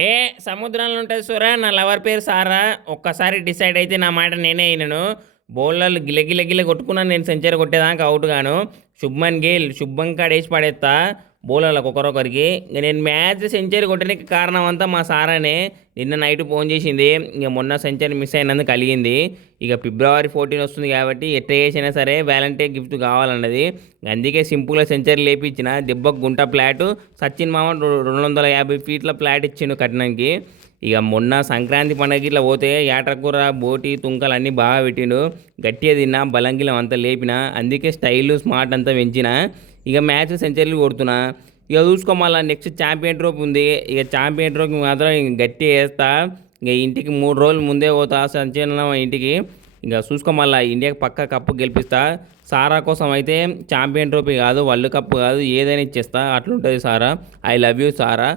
ఏ సముద్రంలో ఉంటుంది సూరా నా లవర్ పేరు సారా. ఒక్కసారి డిసైడ్ అయితే నా మాట నేనే అయినను బౌలర్లు గిల గిల కొట్టుకున్నాను నేను సెంచరీ కొట్టేదాకా అవుట్ గాను శుభ్మన్ గిల్ శుభ్మన్ కాడ వేసి పడేస్తా బౌలర్లకు ఒకరొకరికి ఇంక నేను మ్యాచ్ సెంచరీ కొట్టడానికి కారణం అంతా మా సారానే. నిన్న నైట్ ఫోన్ చేసింది. ఇక మొన్న సెంచరీ మిస్ అయినందుకు కలిగింది. ఇక ఫిబ్రవరి ఫోర్టీన్ వస్తుంది కాబట్టి ఎట్ట చేసినా సరే వ్యాలంటైన్ గిఫ్ట్ కావాలన్నది. అందుకే సింపుల్గా సెంచరీ లేపించిన. దెబ్బకు గుంట ఫ్లాట్ సచిన్ మామ రెండు వందల యాభై ఫీట్ల ఫ్లాట్ ఇచ్చిండు కట్టడానికి ఇక మొన్న సంక్రాంతి పండగకి ఇట్లా పోతే ఏటకూర బోటి తుంకలు అన్నీ బాగా పెట్టిండు. గట్టిగా తిన్నా బలంగిలం అంతా లేపిన. అందుకే స్టైల్ స్మార్ట్ అంతా పెంచిన. ఇక మ్యాచ్ సెంచరీలు కొడుతున్నా. ఇక చూసుకో మళ్ళీ నెక్స్ట్ ఛాంపియన్ ట్రోఫీ ఉంది. ఇక ఛాంపియన్ ట్రోఫీ మాత్రం ఇంక గట్టిగా వేస్తా. ఇక ఇంటికి మూడు రోజులు ముందే పోతా సంచలనం ఇంటికి. ఇక చూసుకో మళ్ళీ ఇండియాకి పక్క కప్పు గెలిపిస్తా. సారా కోసం అయితే ఛాంపియన్ ట్రోఫీ కాదు వరల్డ్ కప్ కాదు ఏదైనా ఇచ్చేస్తా. అట్లుంటుంది Sara. I love you Sara.